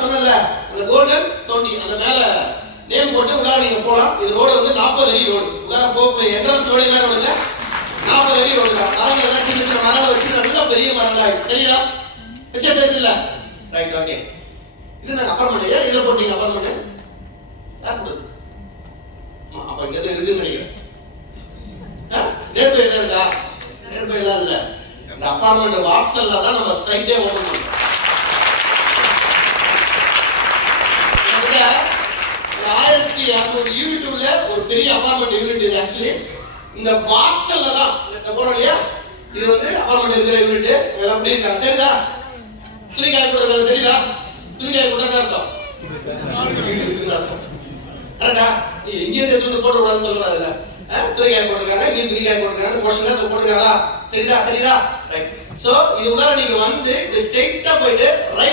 சொன்னல அந்த கோல்டன் 20 அந்த மேல நேம் போட்டு உள்ளார நீங்க போலாம். இது ரோடு வந்து 40 அடி ரோடு. உள்ளார போய் என்ட்ரன்ஸ் ரோடு என்ன ரோடுங்க? 40 அடி ரோடு. மரங்கள் எல்லாம் சின்ன சின்ன மரங்களை வச்சு நல்ல பெரிய மரங்களா இருக்கு. தெரியுதா? பிக்சர் தெரியுதுல? Right, okay. இது நாங்க அப்பார்ட்மெண்ட். இதுல போட்டீங்க அப்பார்ட்மெண்ட். யார் போடுது? அப்ப இங்க இருக்குன்னு நினைக்கிறேன். நேத்து எல்லாம் இருக்கா? நேத்து எல்லாம் இல்ல. இந்த அப்பார்ட்மெண்ட் வாசல்ல தான் நம்ம சைட்டே ஓபன் பண்றோம். 1200 யூனிட் உள்ள ஒரு பெரிய அபார்ட்மெண்ட் யூனிட் இது. ஆக்சுவலி இந்த வாசல்ல தான் இந்த போறோம் இல்லையா, இது வந்து அபார்ட்மெண்ட் இருக்கிற யூனிட். எல்லாம் அப்படி இருக்காங்க. தெரியுதா? துணிக்காய் போடுறது தெரியுதா? துணிக்காய் போடுறதா அர்த்தம் கரெக்டா? நீ எங்க இருந்து எடுத்து போட கூடாதுன்னு சொல்றாங்க. துணிக்காய் போட்டுருக்காங்க, இங்க துணிக்காய் போட்டுருக்காங்க, போர்ஷன்ல அதை போட்டுருக்காங்களா? தெரியுதா? ரைட். சோ இது உள்ளார நீங்க வந்து இந்த ஸ்ட்ரெயிட்டா போயிட்டு ரைட்